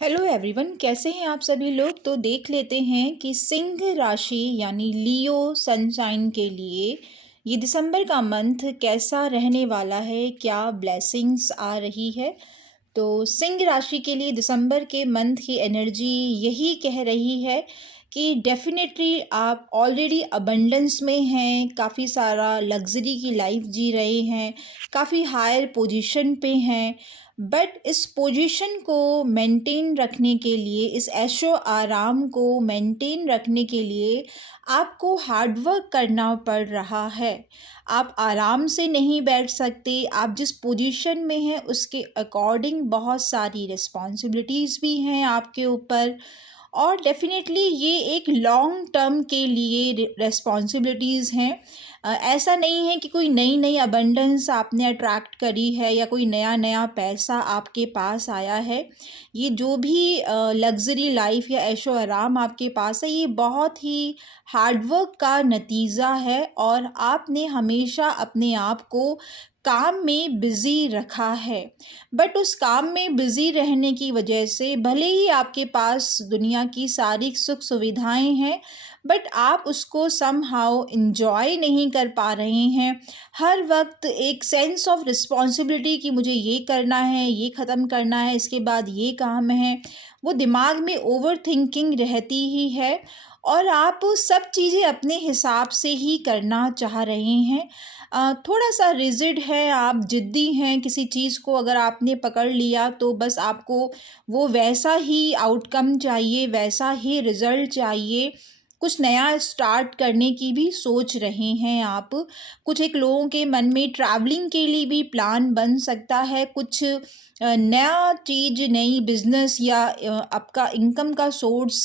Hello everyone, कैसे हैं आप सभी लोग। तो देख लेते हैं कि सिंह राशि यानी लियो सनशाइन के लिए ये दिसंबर का मंथ कैसा रहने वाला है, क्या ब्लेसिंग्स आ रही है। तो सिंह राशि के लिए दिसंबर के मंथ की एनर्जी यही कह रही है कि डेफिनेटली आप ऑलरेडी अबंडेंस में हैं, काफ़ी सारा लग्जरी की लाइफ जी रहे हैं, काफ़ी हायर पोजीशन पे हैं। बट इस पोजीशन को मेंटेन रखने के लिए, इस ऐशो आराम को मेंटेन रखने के लिए आपको हार्ड वर्क करना पड़ रहा है। आप आराम से नहीं बैठ सकते। आप जिस पोजीशन में हैं उसके अकॉर्डिंग बहुत सारी रिस्पॉन्सिबिलिटीज़ भी हैं आपके ऊपर, और डेफ़िनेटली ये एक लॉन्ग टर्म के लिए रिस्पॉन्सिबिलिटीज़ हैं। ऐसा नहीं है कि कोई नई नई अबंडेंस आपने अट्रैक्ट करी है या कोई नया नया पैसा आपके पास आया है। ये जो भी लग्ज़री लाइफ़ या ऐशो आराम आपके पास है, ये बहुत ही हार्ड वर्क का नतीजा है, और आपने हमेशा अपने आप को काम में बिज़ी रखा है। बट उस काम में बिज़ी रहने की वजह से भले ही आपके पास दुनिया की सारी सुख सुविधाएं हैं, बट आप उसको समहाउ इंजॉय नहीं कर पा रहे हैं। हर वक्त एक सेंस ऑफ रिस्पॉन्सिबिलिटी कि मुझे ये करना है, ये ख़त्म करना है, इसके बाद ये काम है, वो दिमाग में ओवर थिंकिंग रहती ही है, और आप सब चीज़ें अपने हिसाब से ही करना चाह रहे हैं। थोड़ा-सा रिजिड है, आप ज़िद्दी हैं, किसी चीज़ को अगर आपने पकड़ लिया तो बस आपको वो वैसा ही आउटकम चाहिए, वैसा ही रिज़ल्ट चाहिए। कुछ नया स्टार्ट करने की भी सोच रहे हैं आप। कुछ एक लोगों के मन में ट्रैवलिंग के लिए भी प्लान बन सकता है, कुछ नया चीज़, नई बिज़नेस या आपका इनकम का सोर्स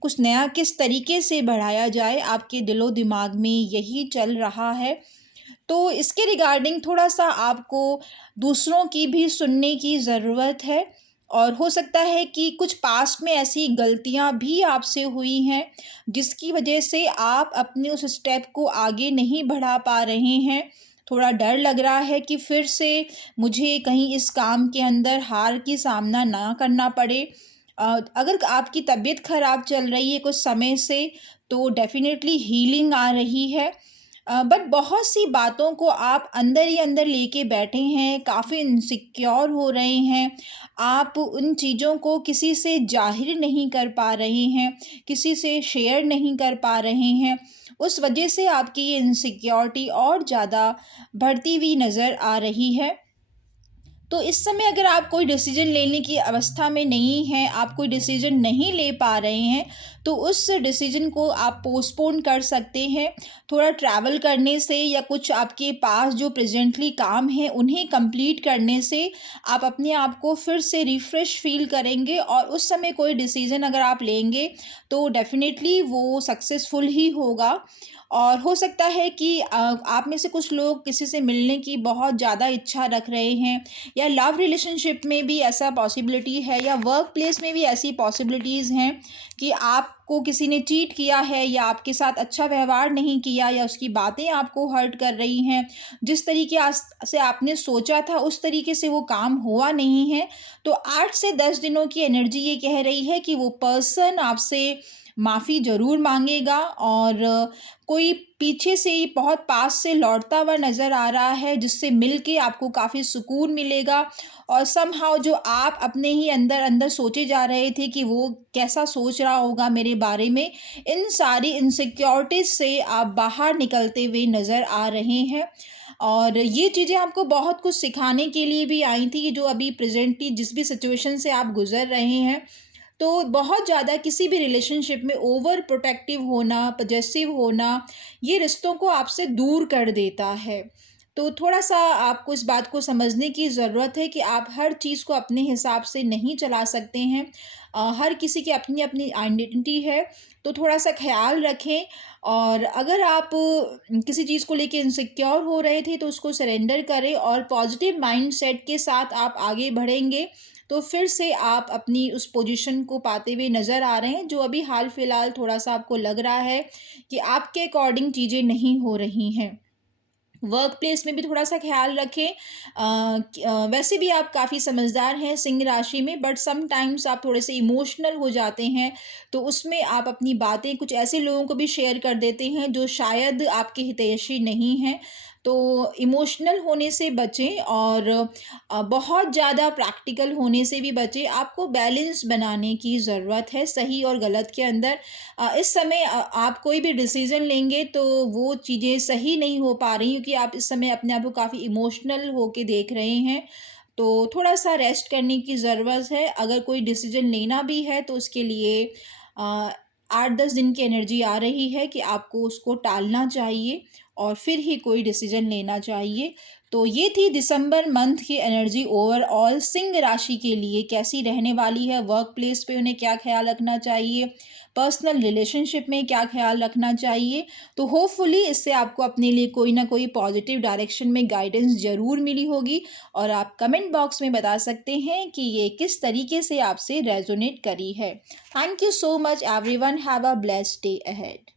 कुछ नया किस तरीके से बढ़ाया जाए, आपके दिलो-दिमाग में यही चल रहा है। तो इसके रिगार्डिंग थोड़ा-सा आपको दूसरों की भी सुनने की ज़रूरत है, और हो सकता है कि कुछ पास्ट में ऐसी गलतियाँ भी आपसे हुई हैं, जिसकी वजह से आप अपने उस स्टेप को आगे नहीं बढ़ा पा रहे हैं। थोड़ा डर लग रहा है कि फिर से मुझे कहीं इस काम के अंदर हार की सामना ना करना पड़े। अगर आपकी तबीयत ख़राब चल रही है कुछ समय से, तो डेफ़िनेटली हीलिंग आ रही है। बट बहुत सी बातों को आप अंदर ही अंदर लेके बैठे हैं, काफ़ी इनसिक्योर हो रहे हैं। आप उन चीज़ों को किसी से ज़ाहिर नहीं कर पा रहे हैं, किसी से शेयर नहीं कर पा रहे हैं। उस वजह से आपकी ये इनसिक्योरिटी और ज़्यादा बढ़ती हुई नज़र आ रही है। तो इस समय अगर आप कोई डिसीजन लेने की अवस्था में नहीं हैं, आप कोई डिसीजन नहीं ले पा रहे हैं, तो उस डिसीजन को आप पोस्टपोन कर सकते हैं। थोड़ा ट्रैवल करने से या कुछ आपके पास जो प्रेज़ेंटली काम हैं, उन्हें कंप्लीट करने से आप अपने आप को फिर से रिफ़्रेश फ़ील करेंगे, और उस समय कोई डिसीजन अगर आप लेंगे, तो डेफ़िनेटली वो सक्सेसफुल ही होगा। और हो सकता है कि आप में से कुछ लोग किसी से मिलने की बहुत ज़्यादा इच्छा रख रहे हैं, या लव रिलेशनशिप में भी ऐसा पॉसिबिलिटी है, या वर्क प्लेस में भी ऐसी पॉसिबिलिटीज़ हैं कि आपको किसी ने चीट किया है, या आपके साथ अच्छा व्यवहार नहीं किया, या उसकी बातें आपको हर्ट कर रही हैं। जिस तरीके से आपने सोचा था उस तरीके से वो काम हुआ नहीं है। तो 8 से 10 दिनों की एनर्जी ये कह रही है कि वो पर्सन आपसे माफ़ी ज़रूर माँगेगा, और कोई पीछे से ही बहुत पास से लौटता हुआ नज़र आ रहा है, जिससे मिल के आपको काफ़ी सुकून मिलेगा। और समहाउ जो आप अपने ही अंदर-अंदर सोचे जा रहे थे कि वो कैसा सोच रहा होगा मेरे बारे में, इन सारी इनसिक्योरिटीज़ से आप बाहर निकलते हुए नज़र आ रहे हैं। और ये चीज़ें आपको बहुत कुछ सिखाने के लिए भी आई थी, कि जो अभी प्रेज़ेंटली जिस भी सिचुएशन से आप गुज़र रहे हैं, तो बहुत ज़्यादा किसी भी रिलेशनशिप में ओवर प्रोटेक्टिव होना, पजेसिव होना, ये रिश्तों को आपसे दूर कर देता है। तो थोड़ा-सा आपको इस बात को समझने की ज़रूरत है कि आप हर चीज़ को अपने हिसाब से नहीं चला सकते हैं। हर किसी की अपनी-अपनी आइडेंटिटी है, तो थोड़ा-सा ख़्याल रखें। और अगर आप किसी चीज़ को लेके इनसिक्योर हो रहे थे, तो उसको सरेंडर करें, और पॉजिटिव माइंडसेट के साथ आप आगे बढ़ेंगे, तो फिर से आप अपनी उस पोजीशन को पाते हुए नज़र आ रहे हैं, जो अभी हाल-फिलहाल थोड़ा-सा आपको लग रहा है कि आपके अकॉर्डिंग चीज़ें नहीं हो रही हैं। वर्क प्लेस में भी थोड़ा-सा ख़्याल रखें। वैसे भी आप काफ़ी समझदार हैं सिंह राशि में, बट समटाइम्स आप थोड़े-से इमोशनल हो जाते हैं, तो उसमें आप अपनी बातें कुछ ऐसे लोगों को भी शेयर कर देते हैं जो शायद आपके हितैषी नहीं हैं। तो इमोशनल होने से बचें और बहुत ज़्यादा प्रैक्टिकल होने से भी बचें। आपको बैलेंस बनाने की ज़रूरत है सही और गलत के अंदर। इस समय आप कोई भी डिसीज़न लेंगे तो वो चीज़ें सही नहीं हो पा रही, क्योंकि आप इस समय अपने आप को काफ़ी इमोशनल होके देख रहे हैं। तो थोड़ा-सा रेस्ट करने की ज़रूरत है। अगर कोई डिसीज़न लेना भी है तो उसके लिए अ, 8-10 दिन की एनर्जी आ रही है कि आपको उसको टालना चाहिए और फिर ही कोई डिसीज़न लेना चाहिए। तो ये थी दिसंबर मंथ की एनर्जी ओवरऑल सिंह राशि के लिए कैसी रहने वाली है, वर्क प्लेस पे उन्हें क्या ख़्याल रखना चाहिए, पर्सनल रिलेशनशिप में क्या ख़्याल रखना चाहिए। तो होपफुली इससे आपको अपने लिए कोई ना कोई पॉजिटिव डायरेक्शन में गाइडेंस ज़रूर मिली होगी और आप कमेंट बॉक्स में बता सकते हैं कि ये किस तरीके से आपसे रेज़ोनेट करी है। Thank you so much everyone, have a blessed day ahead.